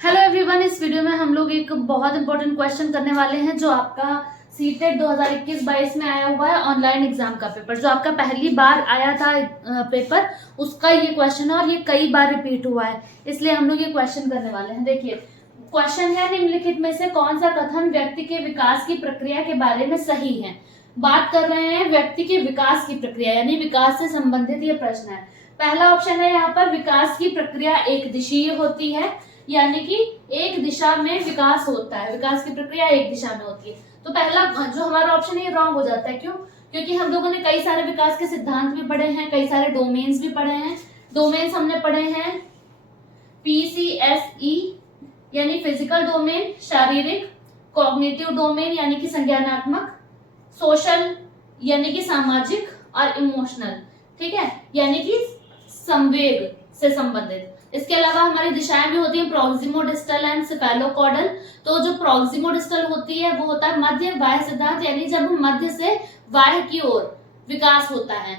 Hello everyone, इस video में हम लोग एक बहुत इंपॉर्टेंट क्वेश्चन करने वाले हैं जो आपका सीटेट 2021-22 में आया हुआ है ऑनलाइन एग्जाम का पेपर। जो आपका पहली बार आया था पेपर, उसका ये क्वेश्चन है और ये कई बार रिपीट हुआ है, इसलिए हम लोग ये क्वेश्चन करने वाले हैं। देखिए क्वेश्चन है, निम्नलिखित में से कौन सा कथन व्यक्ति के विकास की प्रक्रिया के बारे में सही है। बात कर रहे हैं व्यक्ति के विकास की प्रक्रिया, यानी विकास से संबंधित ये प्रश्न है। पहला ऑप्शन है यहाँ पर, विकास की प्रक्रिया एक दिशीय होती है, यानी कि एक दिशा में विकास होता है, विकास की प्रक्रिया एक दिशा में होती है। तो पहला जो हमारा ऑप्शन है ये रॉन्ग हो जाता है। क्यों? क्योंकि हम लोगों ने कई सारे विकास के सिद्धांत भी पढ़े हैं, कई सारे डोमेन्स भी पढ़े हैं। डोमेन्स हमने पढ़े हैं PCSE यानी फिजिकल डोमेन, शारीरिक, कॉग्निटिव डोमेन यानी कि संज्ञानात्मक, सोशल यानी कि सामाजिक, और इमोशनल, ठीक है, यानी कि संवेग से संबंधित। इसके अलावा हमारी दिशाएं भी होती हैं प्रॉक्सिमोडिस्टल एंड सेफेलोकॉर्डल। तो जो प्रॉक्सिमोडिस्टल होती है वो होता है मध्य बाह्य सिद्धांत, यानी जब मध्य से बाह्य की ओर विकास होता है।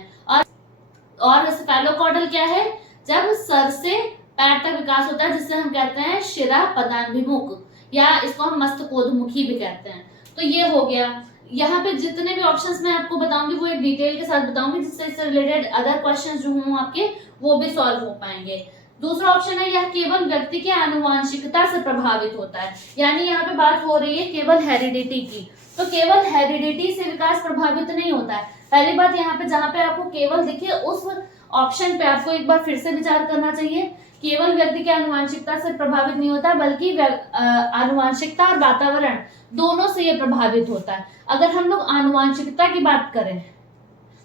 और सेफेलोकॉर्डल क्या है? जब सर से पैर तक विकास होता है, जिससे हम कहते हैं शिरा पदाभिमुख, या इसको हम मस्तकोद्मुखी भी कहते हैं। तो ये हो गया। यहाँ पे जितने भी ऑप्शंस मैं आपको बताऊंगी वो एक डिटेल के साथ बताऊंगी, जिससे इससे रिलेटेड अदर क्वेश्चंस जो हों आपके वो भी सॉल्व हो पाएंगे। दूसरा ऑप्शन है, यह केवल व्यक्ति के आनुवांशिकता से प्रभावित होता है, यानी यहाँ पे बात हो रही है केवल हेरिडिटी की। तो केवल हेरिडिटी से विकास प्रभावित नहीं होता है। पहली बात यहाँ पे, जहां पे आपको केवल दिखे उस ऑप्शन पे आपको एक बार फिर से विचार करना चाहिए। केवल व्यक्ति के आनुवांशिकता से प्रभावित नहीं होता, बल्कि आनुवांशिकता और वातावरण दोनों से ये प्रभावित होता है। अगर हम लोग आनुवांशिकता की बात करें,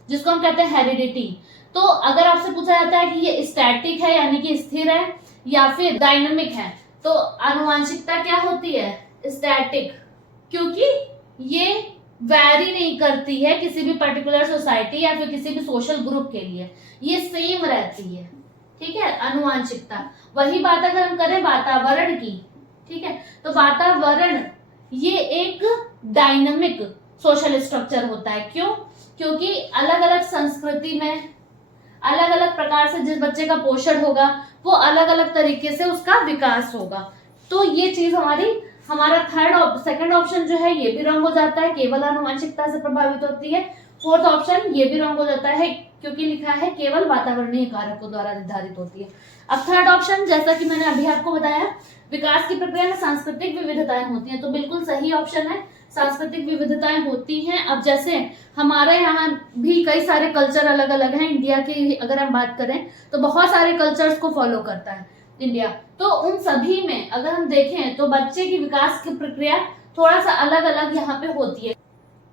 जिसको हम कहते हैं हेरिडिटी, तो अगर आपसे पूछा जाता है कि ये स्टैटिक है यानी कि स्थिर है या फिर डायनामिक है, तो आनुवांशिकता क्या होती है? स्टैटिक, क्योंकि ये वैरी नहीं करती है किसी भी पर्टिकुलर सोसाइटी या फिर किसी भी सोशल ग्रुप के लिए, ये सेम रहती है, ठीक है, आनुवांशिकता। वही बात अगर हम करें वातावरण की, ठीक है, तो वातावरण ये एक डायनामिक सोशल स्ट्रक्चर होता है। क्यों? क्योंकि अलग अलग संस्कृति में अलग अलग प्रकार से जिस बच्चे का पोषण होगा वो अलग अलग तरीके से उसका विकास होगा। तो ये चीज हमारा सेकंड ऑप्शन जो है ये भी रॉन्ग हो जाता है, केवल आनुवंशिकता से प्रभावित होती है। फोर्थ ऑप्शन ये भी रॉन्ग हो जाता है, क्योंकि लिखा है केवल वातावरणीय कारकों द्वारा निर्धारित होती है। अब थर्ड ऑप्शन, जैसा कि मैंने अभी आपको बताया, विकास की प्रक्रिया में सांस्कृतिक विविधताएं होती हैं, तो बिल्कुल सही ऑप्शन है, सांस्कृतिक विविधताएं होती हैं। अब जैसे हमारे यहाँ भी कई सारे कल्चर अलग अलग हैं, इंडिया की अगर हम बात करें तो बहुत सारे कल्चर्स को फॉलो करता है इंडिया। तो उन सभी में अगर हम देखें तो बच्चे की विकास की प्रक्रिया थोड़ा सा अलग अलग यहाँ पे होती है,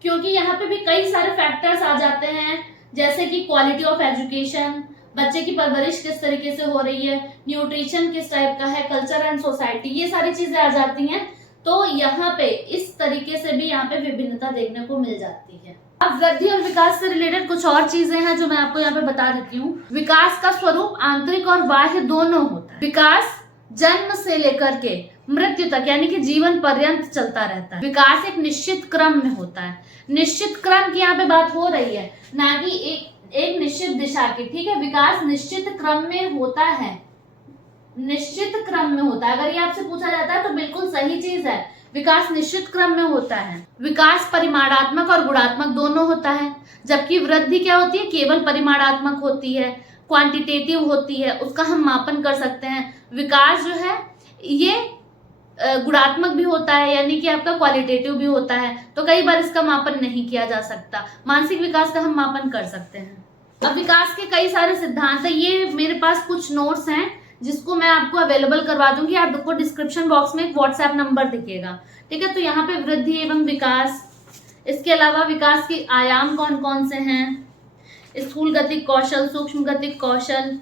क्योंकि यहाँ पे भी कई सारे फैक्टर्स आ जाते हैं, जैसे कि क्वालिटी ऑफ एजुकेशन, बच्चे की परवरिश किस तरीके से हो रही है, न्यूट्रिशन किस टाइप का है, कल्चर एंड सोसाइटी, ये सारी चीजें आ जाती हैं। तो यहाँ पे इस तरीके से भी यहाँ पे विभिन्नता देखने को मिल जाती है। अब वृद्धि और विकास से रिलेटेड कुछ और चीजें हैं जो मैं आपको यहाँ पे बता देती हूँ। विकास का स्वरूप आंतरिक और बाह्य दोनों होता है। विकास जन्म से लेकर के मृत्यु तक यानी कि जीवन पर्यंत चलता रहता है। विकास एक निश्चित क्रम में होता है। निश्चित क्रम की यहाँ पे बात हो रही है, ना कि एक निश्चित दिशा की, ठीक है। विकास निश्चित क्रम में होता है, निश्चित क्रम में होता है। अगर ये आपसे पूछा जाता है तो बिल्कुल सही चीज है, विकास निश्चित क्रम में होता है। विकास परिमाणात्मक और गुणात्मक दोनों होता है, जबकि वृद्धि क्या होती है? केवल परिमाणात्मक होती है, क्वांटिटेटिव होती है, उसका हम मापन कर सकते हैं। विकास जो है ये गुणात्मक भी होता है, यानी कि आपका क्वालिटेटिव भी होता है, तो कई बार इसका मापन नहीं किया जा सकता। मानसिक विकास का हम मापन कर सकते हैं। अब विकास के कई सारे सिद्धांत है, ये मेरे पास कुछ नोट्स हैं जिसको मैं आपको अवेलेबल करवा दूंगी। आपको डिस्क्रिप्शन बॉक्स में एक व्हाट्सएप नंबर दिखेगा, ठीक है। तो यहाँ पे वृद्धि एवं विकास, इसके अलावा विकास के आयाम कौन कौन से हैं, स्थूल गतिक कौशल, सूक्ष्म गतिक कौशल,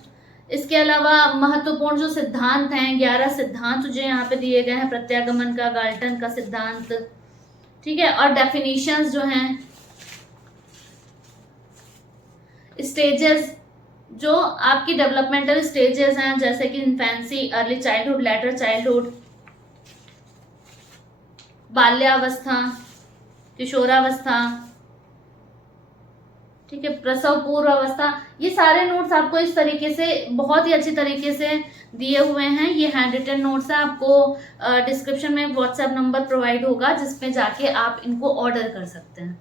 इसके अलावा महत्वपूर्ण जो सिद्धांत हैं 11 सिद्धांत जो यहाँ पे दिए गए हैं, प्रत्यागमन का, गाल्टन का सिद्धांत, ठीक है। और डेफिनेशंस जो हैं, स्टेजेस जो आपकी डेवलपमेंटल स्टेजेस हैं, जैसे कि infancy, early childhood, letter childhood, बाल्यावस्था, किशोरावस्था, ठीक है। प्रसव पूर्व अवस्था, ये सारे नोट्स आपको इस तरीके से बहुत ही अच्छी तरीके से दिए हुए हैं। ये हैंड रिटन नोट्स है। आपको डिस्क्रिप्शन में व्हाट्सएप नंबर प्रोवाइड होगा जिसमें जाके आप इनको ऑर्डर कर सकते हैं।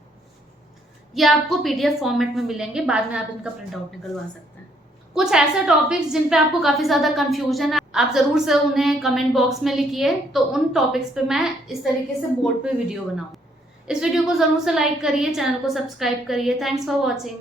ये आपको पीडीएफ फॉर्मेट में मिलेंगे, बाद में आप इनका प्रिंट आउट निकलवा सकते हैं। कुछ ऐसे टॉपिक्स जिन पे आपको काफी ज्यादा कंफ्यूजन है, आप जरूर से उन्हें कमेंट बॉक्स में लिखिए, तो उन टॉपिक्स पे मैं इस तरीके से बोर्ड पे वीडियो बनाऊं। इस वीडियो को जरूर से लाइक करिए, चैनल को सब्सक्राइब करिए। Thanks for watching.